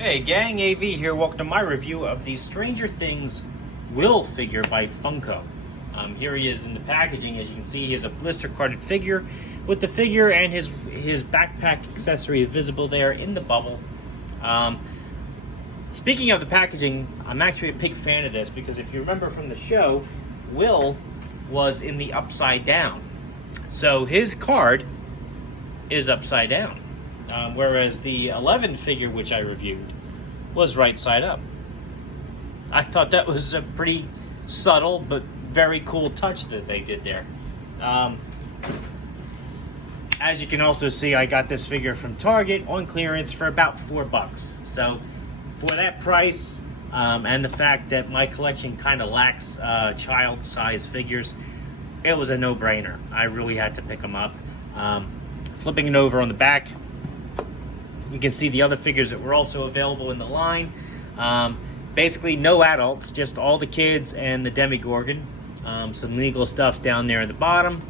Hey gang, AV here. Welcome to my review of the Stranger Things Will figure by Funko. Here he is in the packaging. As you can see, he has a blister carded figure with the figure and his backpack accessory visible there in the bubble. Speaking of the packaging, I'm actually a big fan of this because if you remember from the show, Will was in the upside down. So his card is upside down. Whereas the 11 figure, which I reviewed, was right side up. I thought that was a pretty subtle but very cool touch that they did there. As you can also see, I got this figure from Target on clearance for about $4. So for that price, and the fact that my collection kind of lacks child-size figures, it was a no-brainer. I really had to pick them up. Flipping it over on the back, you can see the other figures that were also available in the line. Basically no adults, just all the kids and the Demogorgon. Some legal stuff down there at the bottom.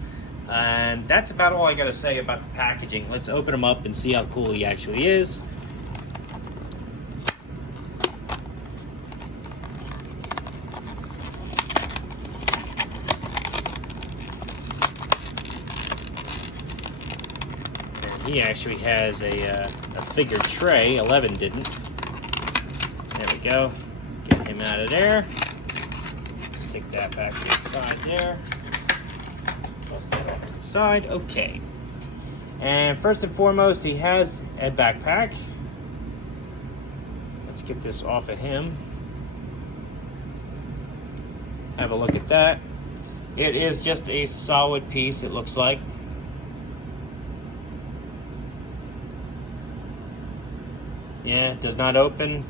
And that's about all I gotta say about the packaging. Let's open him up and see how cool he actually is. He actually has a figure tray. 11 didn't. There we go. Get him out of there. Stick that back to the side there. Toss that off to the side. Okay. And first and foremost, he has a backpack. Let's get this off of him. Have a look at that. It is just a solid piece, it looks like. Yeah, it does not open.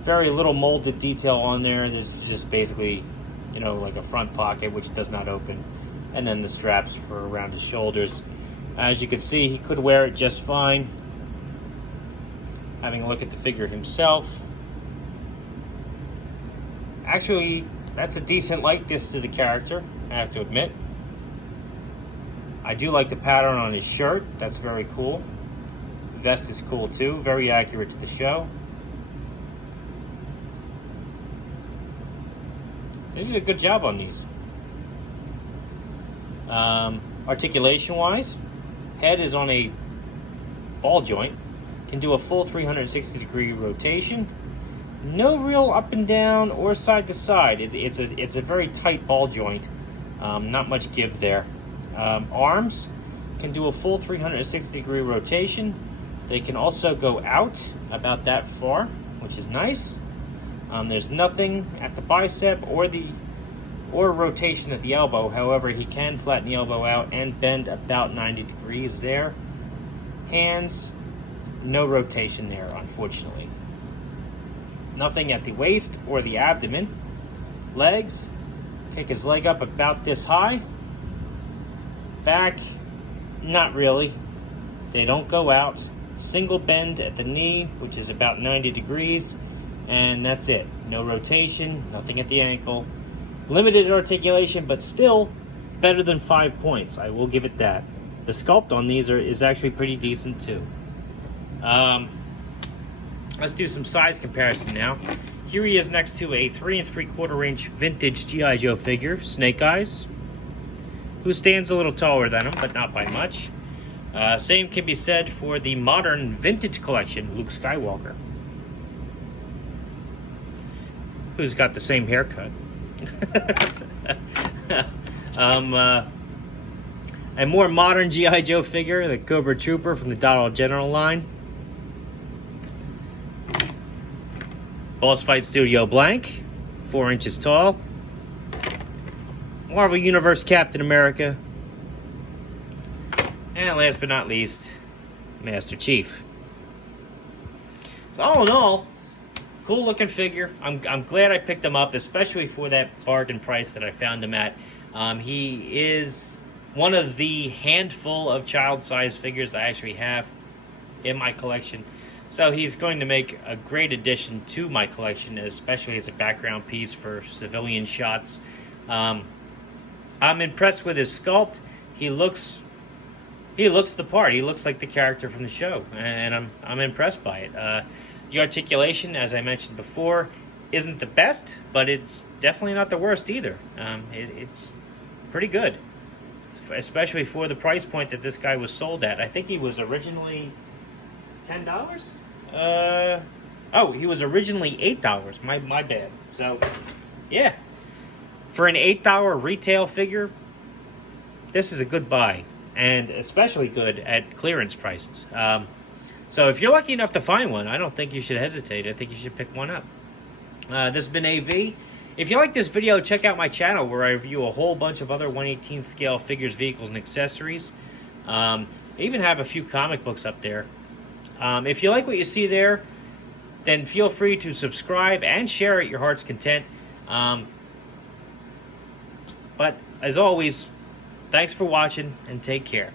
Very little molded detail on there. There's just basically, you know, like a front pocket which does not open. And then the straps for around his shoulders. As you can see, he could wear it just fine. Having a look at the figure himself. Actually, that's a decent likeness to the character, I have to admit. I do like the pattern on his shirt. That's very cool. Vest is cool too, very accurate to the show. They did a good job on these. Articulation wise, head is on a ball joint, can do a full 360 degree rotation. No real up and down or side to side. It's a very tight ball joint. Not much give there. Arms can do a full 360 degree rotation. They can also go out about that far, which is nice. There's nothing at the bicep or rotation at the elbow. However, he can flatten the elbow out and bend about 90 degrees there. Hands, no rotation there, unfortunately. Nothing at the waist or the abdomen. Legs, kick his leg up about this high. Back, not really. They don't go out. Single bend at the knee, which is about 90 degrees, and that's it. No rotation, nothing at the ankle. Limited articulation, but still better than 5 points. I will give it that. The sculpt on these is actually pretty decent too. Let's do some size comparison now. Here he is next to a 3 3/4 inch vintage G.I. Joe figure, Snake Eyes, who stands a little taller than him, but not by much. Same can be said for the modern vintage collection, Luke Skywalker, who's got the same haircut. A more modern G.I. Joe figure, the Cobra Trooper from the Dollar General line. Boss Fight Studio blank, 4 inches tall. Marvel Universe Captain America. And last but not least, Master Chief. So all in all, cool looking figure. I'm glad I picked him up, especially for that bargain price that I found him at. He is one of the handful of child-sized figures I actually have in my collection. So he's going to make a great addition to my collection, especially as a background piece for civilian shots. I'm impressed with his sculpt. He looks the part. He looks like the character from the show, and I'm impressed by it. The articulation, as I mentioned before, isn't the best, but it's definitely not the worst either. It's pretty good, especially for the price point that this guy was sold at. I think he was originally $10. Oh, he was originally $8. My bad. So, yeah, for an $8 retail figure, this is a good buy, and especially good at clearance prices. So if you're lucky enough to find one, I don't think you should hesitate. I think you should pick one up. This has been AV. If you like this video, check out my channel where I review a whole bunch of other 1/18 scale figures, vehicles, and accessories. I even have a few comic books up there. If you like what you see there, then feel free to subscribe and share at your heart's content. But as always, thanks for watching and take care.